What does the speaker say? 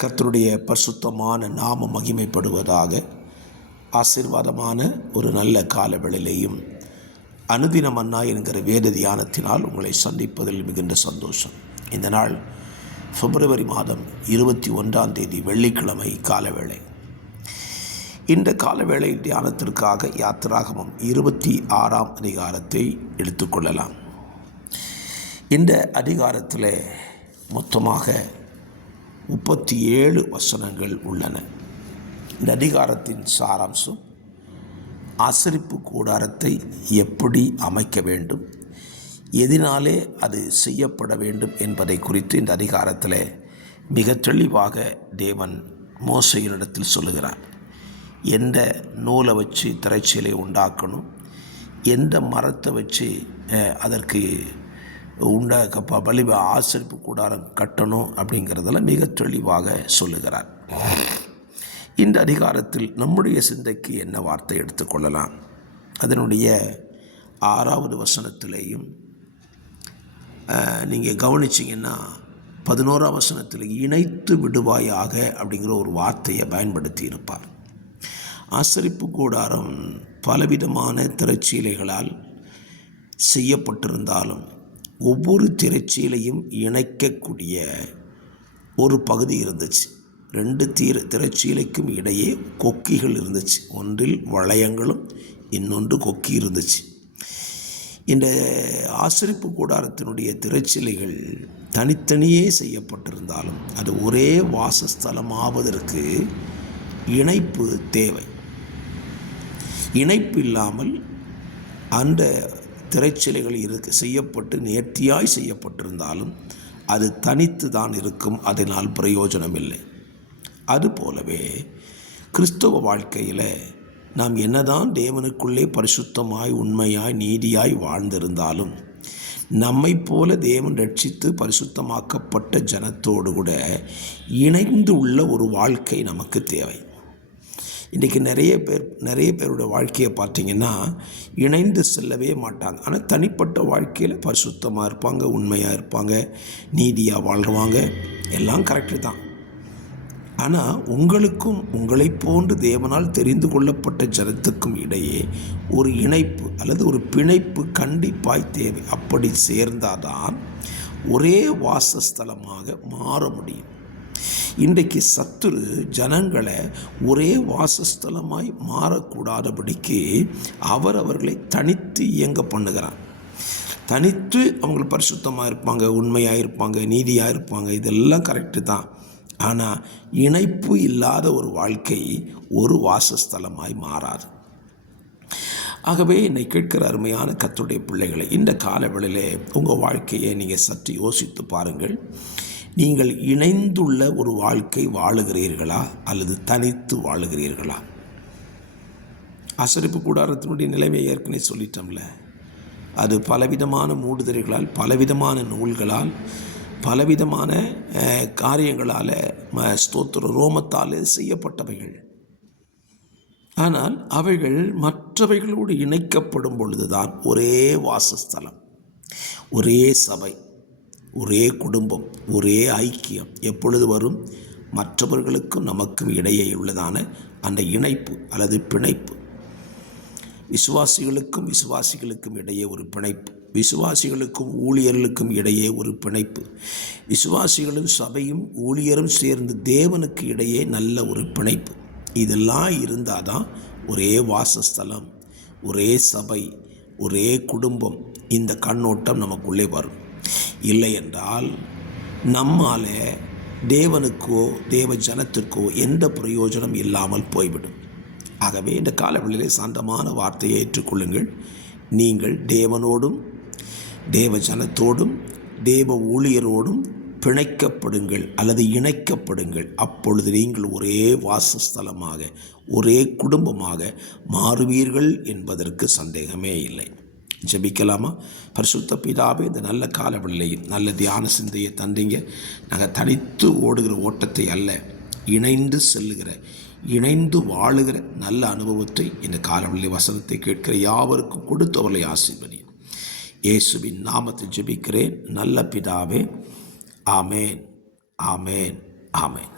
கர்த்தருடைய பரிசுத்தமான நாம மகிமைப்படுவதாக. ஆசீர்வாதமான ஒரு நல்ல காலவெளியிலேயும் அனுதின மன்னா என்கிற வேத தியானத்தினால் உங்களை சந்திப்பதில் மிகுந்த சந்தோஷம். இந்த நாள் பிப்ரவரி மாதம் 21 வெள்ளிக்கிழமை காலவேளை. இந்த காலவேளை தியானத்திற்காக யாத்திராகமம் 26 அதிகாரத்தை எடுத்துக்கொள்ளலாம். இந்த அதிகாரத்தில் மொத்தமாக 37 வசனங்கள் உள்ளன. இந்த அதிகாரத்தின் சாராம்சம் ஆசரிப்பு கூடாரத்தை எப்படி அமைக்க வேண்டும், எதினாலே அது செய்யப்பட வேண்டும் என்பதை குறித்து இந்த அதிகாரத்தில் மிக தெளிவாக தேவன் மோசேயினிடத்தில் சொல்லுகிறார். எந்த நூலை வச்சு திரைச்சீலை உண்டாக்கணும், எந்த மரத்தை வச்சு அதற்கு ஆசரிப்பு கூடாரம் கட்டணும் அப்படிங்கிறதெல்லாம் மிக தெளிவாக சொல்லுகிறார். இந்த அதிகாரத்தில் நம்முடைய சிந்தைக்கு என்ன வார்த்தை எடுத்துக்கொள்ளலாம்? அதனுடைய 6வது வசனத்திலேயும் நீங்கள் கவனிச்சிங்கன்னா 11ஆம் வசனத்தில் இணைத்து விடுவாயாக அப்படிங்கிற ஒரு வார்த்தையை பயன்படுத்தி இருப்பார். ஆசரிப்பு கூடாரம் பலவிதமான திரைச்சீலைகளால் செய்யப்பட்டிருந்தாலும் ஒவ்வொரு திரைச்சீலையும் இணைக்கக்கூடிய ஒரு பகுதி இருந்துச்சு. 2 திரைச்சீலைக்கும் இடையே கொக்கிகள் இருந்துச்சு. ஒன்றில் வளையங்களும் இன்னொன்று கொக்கி இருந்துச்சு. இந்த ஆசரிப்பு கூடாரத்தினுடைய திரைச்சீலைகள் தனித்தனியே செய்யப்பட்டிருந்தாலும் அது ஒரே வாசஸ்தலமாவதற்கு இணைப்பு தேவை. இணைப்பு இல்லாமல் அந்த திரைச்சீலைகள் செய்யப்பட்டு நேர்த்தியாய் செய்யப்பட்டிருந்தாலும் அது தனித்து தான் இருக்கும். அதனால் பிரயோஜனம் இல்லை. அதுபோலவே கிறிஸ்தவ வாழ்க்கையில் நாம் என்னதான் தேவனுக்குள்ளே பரிசுத்தமாய் உண்மையாய் நீதியாய் வாழ்ந்திருந்தாலும் நம்மை போல தேவன் ரட்சித்து பரிசுத்தமாக்கப்பட்ட ஜனத்தோடு கூட இணைந்து உள்ள ஒரு வாழ்க்கை நமக்கு தேவை. இன்றைக்கி நிறைய பேருடைய வாழ்க்கையை பார்த்திங்கன்னா இணைந்து செல்லவே மாட்டாங்க. ஆனால் தனிப்பட்ட வாழ்க்கையில் பரிசுத்தமாக இருப்பாங்க, உண்மையாக இருப்பாங்க, நீதியாக வாழ்வாங்க, எல்லாம் கரெக்டு தான். ஆனால் உங்களுக்கும் உங்களை போன்று தேவனால் தெரிந்து கொள்ளப்பட்ட ஜனத்துக்கும் இடையே ஒரு இணைப்பு அல்லது ஒரு பிணைப்பு கண்டிப்பாய் தேவை. அப்படி சேர்ந்தாதான் ஒரே வாசஸ்தலமாக மாற முடியும். இன்றைக்கு சத்துரு ஜனங்களை ஒரே வாசஸ்தலமாய் மாறக்கூடாதபடிக்கு அவர்களை தனித்து இயங்க பண்ணுகிறான். தனித்து அவங்க பரிசுத்தமாக இருப்பாங்க, உண்மையாக இருப்பாங்க, நீதியாக இருப்பாங்க, இதெல்லாம் கரெக்டு தான். ஆனால் இணைப்பு இல்லாத ஒரு வாழ்க்கை ஒரு வாசஸ்தலமாய் மாறாது. ஆகவே என்னை கேட்கிற அருமையான கர்த்தருடைய பிள்ளைகளை, இந்த காலவெளியிலே உங்கள் வாழ்க்கையை நீங்கள் சற்று யோசித்து பாருங்கள். நீங்கள் இணைந்துள்ள ஒரு வாழ்க்கை வாழுகிறீர்களா அல்லது தனித்து வாழுகிறீர்களா? ஆசரிப்பு கூடாரத்தினுடைய நிலைமையை ஏற்கனவே சொல்லிட்டோம்ல. அது பலவிதமான மூடுதல்களால், பலவிதமான நூல்களால், பலவிதமான காரியங்களால், ஸ்தோத்திர ரோமத்தால் செய்யப்பட்டவைகள். ஆனால் அவைகள் மற்றவைகளோடு இணைக்கப்படும் பொழுதுதான் ஒரே வாசஸ்தலம், ஒரே சபை, ஒரே குடும்பம், ஒரே ஐக்கியம் எப்பொழுது வரும்? மற்றவர்களுக்கும் நமக்கும் இடையே உள்ளதான அந்த இணைப்பு அல்லது பிணைப்பு. விசுவாசிகளுக்கும் இடையே ஒரு பிணைப்பு, விசுவாசிகளுக்கும் ஊழியர்களுக்கும் இடையே ஒரு பிணைப்பு, விசுவாசிகளும் சபையும் ஊழியரும் சேர்ந்து தேவனுக்கு இடையே நல்ல ஒரு பிணைப்பு. இதெல்லாம் இருந்தால் தான் ஒரே வாசஸ்தலம், ஒரே சபை, ஒரே குடும்பம், இந்த கண்ணோட்டம் நமக்குள்ளே வரும். இல்லை என்றால் நம்மால் தேவனுக்கோ தேவ ஜனத்திற்கோ எந்த பிரயோஜனம் இல்லாமல் போய்விடும். ஆகவே இந்த காலவெளியிலே சாந்தமான வார்த்தையை ஏற்றுக்கொள்ளுங்கள். நீங்கள் தேவனோடும் தேவ ஜனத்தோடும் தேவ ஊழியரோடும் பிணைக்கப்படுங்கள் அல்லது இணைக்கப்படுங்கள். அப்பொழுது நீங்கள் ஒரே வாசஸ்தலமாக, ஒரே குடும்பமாக மாறுவீர்கள் என்பதற்கு சந்தேகமே இல்லை. ஜெபிக்கலாமா? பரிசுத்த பிதாவே, இந்த நல்ல காலவெளியில் நல்ல தியான சிந்தையை தந்தீங்க. நாங்கள் தனித்து ஓடுகிற ஓட்டத்தை அல்ல, இணைந்து செல்லுகிற, இணைந்து வாழுகிற நல்ல அனுபவத்தை இந்த காலவெளி வசனத்தை கேட்கிற யாவருக்கும் கொடுத்தவர்களை ஆசீர்வதி. இயேசுவின் நாமத்தில் ஜெபிக்கிறேன் நல்ல பிதாவே. ஆமேன், ஆமேன், ஆமேன்.